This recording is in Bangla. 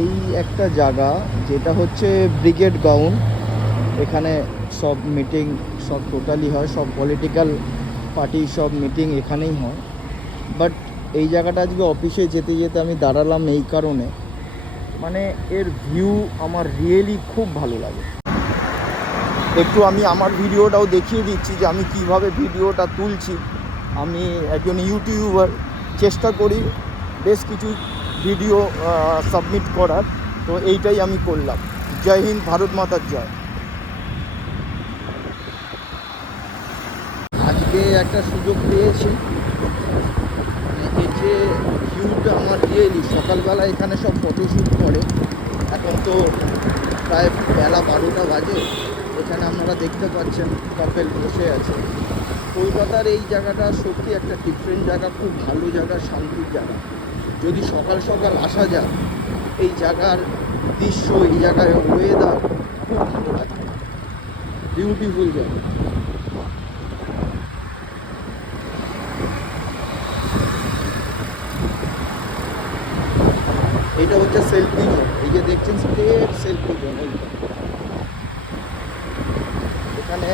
এই একটা জায়গা যেটা হচ্ছে ব্রিগেড গ্রাউন্ড। এখানে সব মিটিং সব টোটালি হয়, সব পলিটিক্যাল পার্টি সব মিটিং এখানেই হয়। বাট এই জায়গাটা আজকে অফিসে যেতে যেতে আমি দাঁড়ালাম এই কারণে, মানে এর ভিউ আমার রিয়েলি খুব ভালো লাগে। একটু আমি আমার ভিডিওটাও দেখিয়ে দিচ্ছি যে আমি কিভাবে ভিডিওটা তুলছি। আমি একজন ইউটিউবার, চেষ্টা করি বেশ কিছু ভিডিও সাবমিট করার, তো এইটাই আমি করলাম। জয় হিন্দ, ভারত মাতার জয়। আজকে একটা সুযোগ পেয়েছি, এই যে ভিউটা আমার রিয়েলি, সকালবেলা এখানে সব ফটোশ্যুট করে। এখন তো প্রায় বেলা 12টা বাজে। এখানে আপনারা দেখতে পাচ্ছেন কাপেল বসে আছে। কলকাতার এই জায়গাটা সত্যি একটা ডিফারেন্ট জায়গা, খুব ভালো জায়গা, শান্তির জায়গা। যদি সকাল সকাল আসা যায়, এই জায়গার দৃশ্য, এই জায়গায় ওয়েদার খুব ভালো লাগে, বিউটিফুল জায়গা। এইটা হচ্ছে সেলফি জোন, এই যে দেখছেন স্ট্রেট সেলফি জোন। এখানে